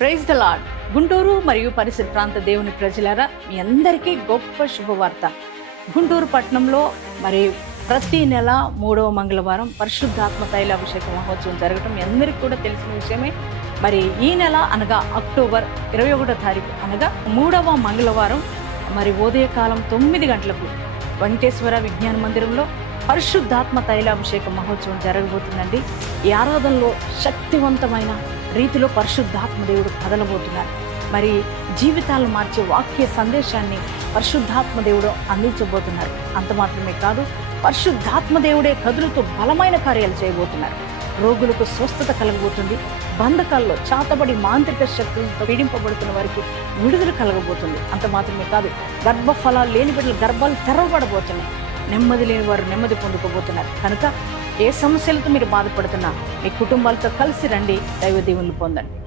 Praise the lord Guntur మరియు పరిసర ప్రాంత దేవుని ప్రజలారా మీ అందరికీ గొప్ప శుభవార్త. గుంటూరు పట్టణంలో మరి ప్రతి నెల మూడవ మంగళవారం పరిశుద్ధాత్మ తైలాభిషేక మహోత్సవం జరగటం మీ అందరికీ కూడా తెలిసిన విషయమే. మరి ఈ నెల అనగా అక్టోబర్ ఇరవై ఒకటో తారీఖు అనగా మూడవ మంగళవారం మరి ఉదయకాలం తొమ్మిది గంటలకు వెంకటేశ్వర విజ్ఞాన మందిరంలో పరిశుద్ధాత్మ తైలాభిషేక మహోత్సవం జరగబోతుందండి. ఈ ఆరాధనలో శక్తివంతమైన రీతిలో పరిశుద్ధాత్మదేవుడు కదలబోతున్నారు మరి జీవితాలను మార్చే వాక్య సందేశాన్ని పరిశుద్ధాత్మదేవుడు అందించబోతున్నారు. అంత మాత్రమే కాదు పరిశుద్ధాత్మదేవుడే కదులుతూ బలమైన కార్యాలు చేయబోతున్నారు. రోగులకు స్వస్థత కలగబోతుంది బంధకాల్లో చాతబడి మాంత్రిక శక్తులతో పీడింపబడుతున్న వారికి విడుదల కలగబోతుంది. అంత మాత్రమే కాదు గర్భఫలాలు లేని బిడ్డల గర్భాలు తెరవబడబోతున్నాయి. నెమ్మది లేని వారు నెమ్మది పొందుకోబోతున్నారు. కనుక ఏ సమస్యలతో మీరు బాధపడుతున్నా మీ కుటుంబాలతో కలిసి రండి దైవ దీవులు పొందండి.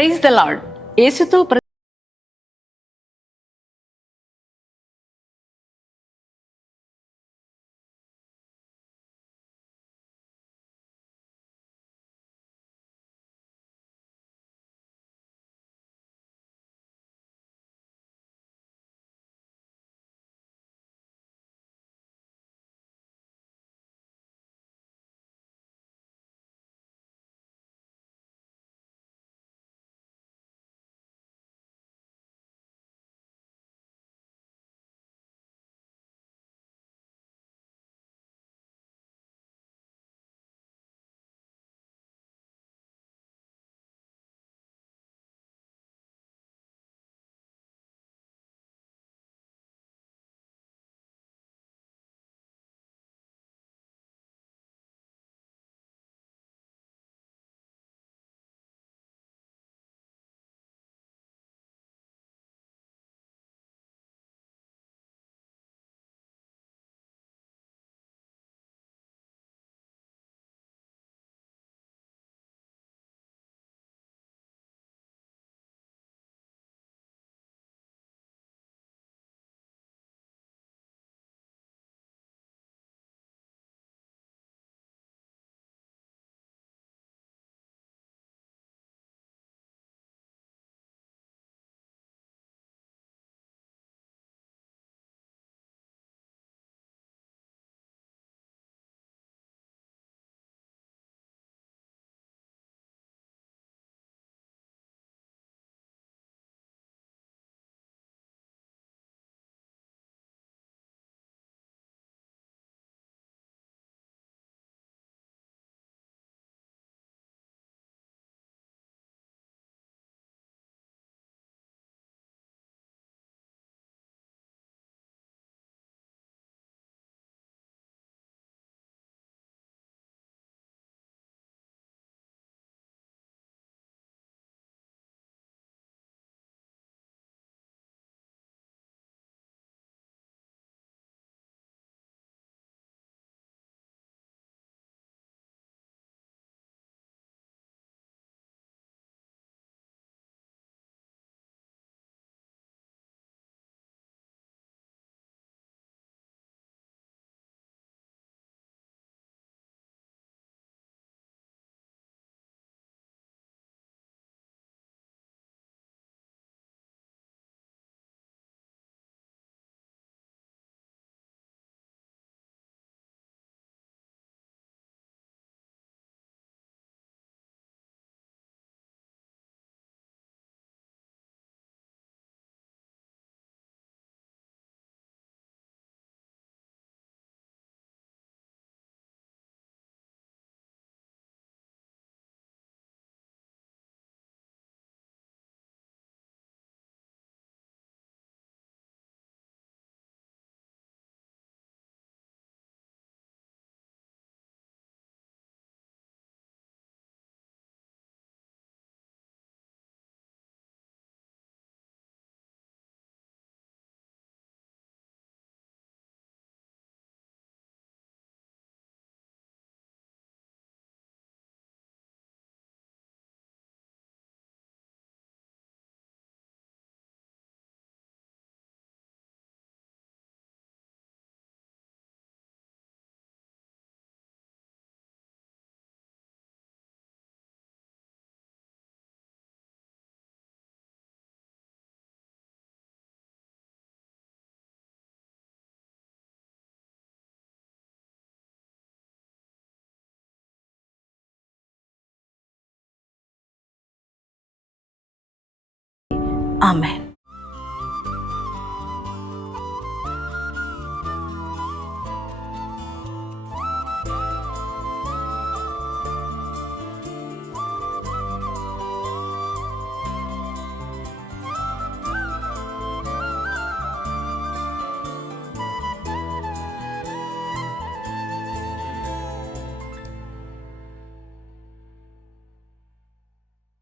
ప్రైజ్ ద లార్డ్ యేసుతో Amen.